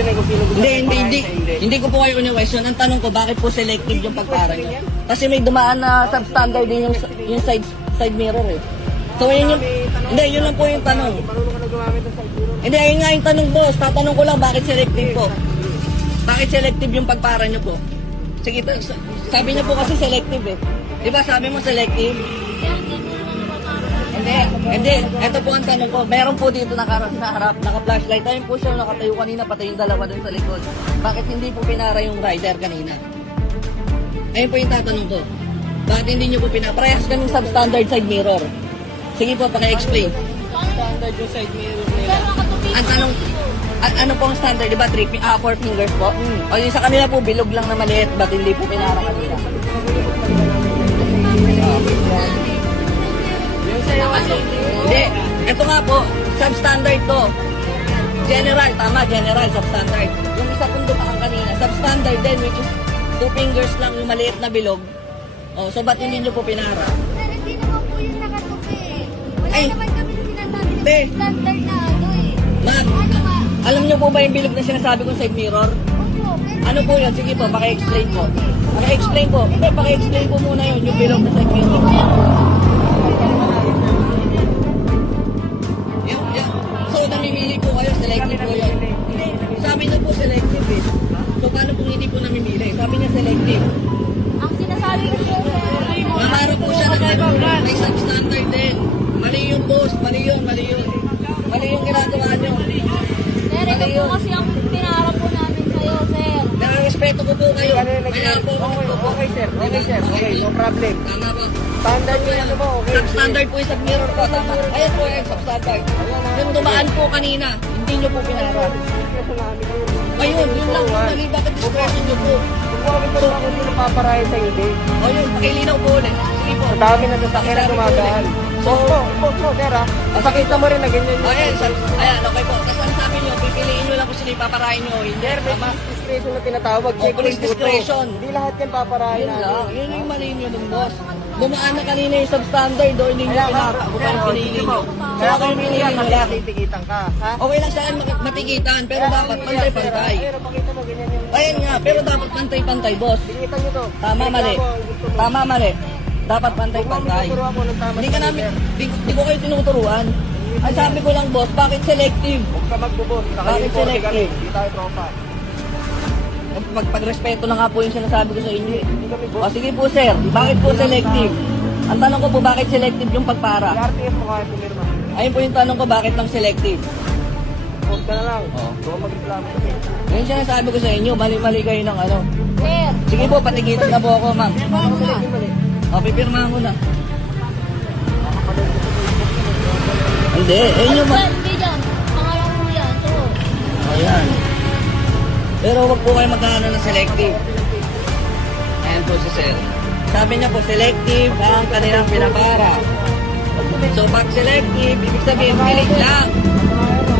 questionin kung sino gusto Hindi ko po kayo question. Ang tanong ko, bakit po selective yung pagpara nyo? Kasi may dumaan na substandard din yung side mirror eh. So yun yung, hindi, yun lang po yung tanong. Marunong ka na gumamit ng side mirror. Hindi, ayun nga yung tanong boss. Tatanong ko lang, bakit selective po? Bakit selective yung pagpara nyo po? Sige, sabi niyo po kasi selective eh. Di ba sabi mo selective? Hindi. Ito po ang tanong ko. Meron po dito nakaharap, naka-flashlight. Ayun po siya nakatayo kanina, pati yung dalawa dun sa likod. Bakit hindi po pinara yung rider kanina? Ayun po yung tatanong ko. Bakit hindi nyo po pinaparehas kaming substandard side mirror? Sige po, paki-explain. Standard yung side mirror nila. Ang tanong, ano po ang standard? Diba 4 fingers po? O yung sa kanila po, bilog lang na maliit. Ba't hindi po pinara kanina? Yung sa'yo kasi, Hindi. Ito nga po, substandard to. General, tama, general, substandard. Yung isa pong dumaan kanina, substandard din, which is 2 fingers lang yung maliit na bilog. Oh, so ba't hindi nyo po pinara? Hindi naman po yung nakatupi eh. Wala Ay. naman kami na sinasabi Te. na standard na ano eh. Ma'am, Ano ba? alam nyo po ba yung bilog na sinasabi kong side mirror? Opo, pero... Ano po yun? Sige po, paki-explain po. Paki-explain po. Hindi, paki-explain po muna yun, yung bilog na side mirror. Yung. So, namimili po kayo, selective po yun. Sabi niyo po selective eh. So, paano kung hindi po namimili? Sabi niya selective. Ang sinasabi ko po, Maharap po siya ng may substandard din. Mali yung boss, mali yun. Mali yung ginagawa nyo. sir, ito po kasi ang pinarap po namin sa'yo, sir. Nakarespeto ko po kayo. Kaya po okay sir, no problem. Tama po. Standard yung ano mo, okay. Substandard po yung mirror ko. Tama. Ayan po yung substandard. Yung dumaan po kanina, hindi nyo po pinara. Kasi namin yun. Ayun, yun lang. Mali, bakit discretion nyo po? Kung kami pa kung sino paparahin sa hindi. O yun, pakilinaw po ulit. Sige po. Ang dami na sasakyan na dumadaan. Post mo, sir ha. Masakita mo rin na ganyan O yan, ayan, okay po. Tapos ang sabi nyo, pipiliin nyo lang kung sino ipaparahin nyo. Hindi, Sir, may tama. police discretion na tinatawag. O, police discretion. Hindi lahat yan paparahin Yun namin. lang. Yun yung mali nyo ng boss. Dumaan na kanina yung substandard o hindi nyo pinara. Kung paano pinili nyo. Kaya So, kung pinili pinili nyo ka, lang. titikitan ka. Ha? Okay lang saan matikitan, pero dapat pantay-pantay. Pero pakita mo ganyan yung... Ayan nga, pero dapat pantay-pantay, boss. Tikitan nyo to. Tama, mali. Tama, mali. Dapat pantay-pantay. Turuan ko ng tama. Hindi ka namin, di ko kayo tinuturuan. Ang sabi ko lang, boss, bakit selective? Huwag ka magbubos. Bakit selective? Hindi tayo tropa. Pagrespeto na nga po yung sinasabi ko sa inyo eh. Hindi kami boss. O sige po sir, bakit po selective? Ang tanong ko po, bakit selective yung pagpara? RTF mo kaya pumirma. Ayun po yung tanong ko, bakit lang selective? Post ka na lang. Oo. Huwag magreklamo kasi. Yung sinasabi ko sa inyo, mali-mali kayo ng ano. Sir, Sige po, patikitan na po ako, ma'am. Mali. O, pipirmahan ko na. Hindi, ayun yung sir, hindi dyan. Pangalan mo yan, ito. Ayan. Pero wag po kayo magkano ng selective. Ayan po si sir. Sabi niya po, selective ang kanilang pinapara. So, pag selective, ibig sabihin, pilit lang.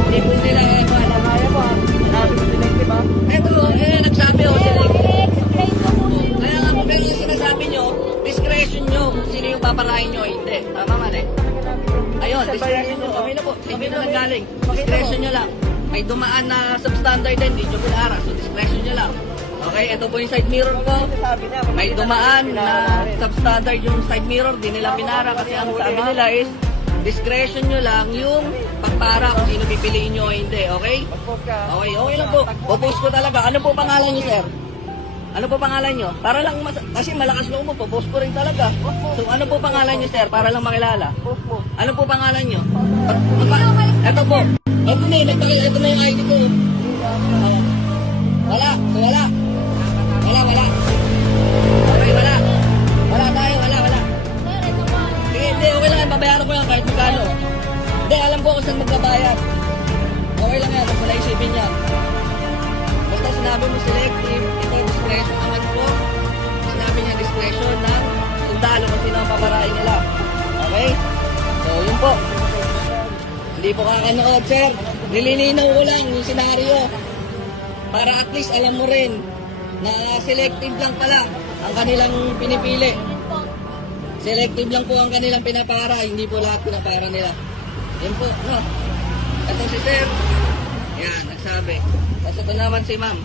Hindi po nila Kaya mo ha. Sinabi ko selective ha. Eto, nagsabi ako selective. I-explain ko po sa'yo. Kaya nga po, pero yung sinasabi nyo, discretion nyo kung sino yung paparahin nyo, hindi. Tama man eh. Ayun, discretion nyo. Okay na po. Hindi na nanggaling. Discretion nyo lang. May dumaan na substandard din, hindi nyo pinara. So, discretion nyo lang. Okay, ito po yung side mirror ko. Sabi niya. May dumaan na substandard yung side mirror, di nila pinara kasi ang sabi nila is discretion nyo lang yung pagpara kung sino pipiliin nyo o hindi, okay? Mag-post ka. Okay, okay lang po. Popost ko talaga. Ano po pangalan nyo, sir? Ano po pangalan nyo? Para lang, kasi malakas loob mo, popost ko rin talaga. So, ano po pangalan nyo, sir? Para lang makilala. Post mo. Ano po pangalan nyo? Ito po. Ito na, ito na yung ID ko. Oh. Wala. So, wala. Wala. Okay, wala. Wala tayo, wala. Sir, ito pa. Sige, hindi, okay lang. Babayaran ko yan kahit magkano. Hindi, alam ko kung saan magbabayad. Okay lang yan, wala isipin yan. Basta sinabi mo selective, ito discretion naman po. Sinabi niya discretion ng sundalo kung sino ang paparahin nila. Okay? So, yun po. Hindi po kakanood, sir. Nililinaw ko lang yung senaryo. Para at least alam mo rin na selective lang pala ang kanilang pinipili. Selective lang po ang kanilang pinapara, hindi po lahat pinapara nila. Yan po, no? Ito si sir. Yan, nagsabi. Tapos ito naman si ma'am.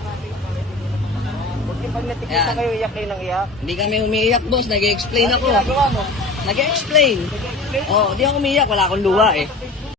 Buti pag natikita Yan. kayo, iyak kayo ng iyak. Hindi kami umiiyak, boss. Nag-explain Ano ako. ginagawa mo? Nag-explain. Oh, di ako umiiyak. Wala akong luha eh.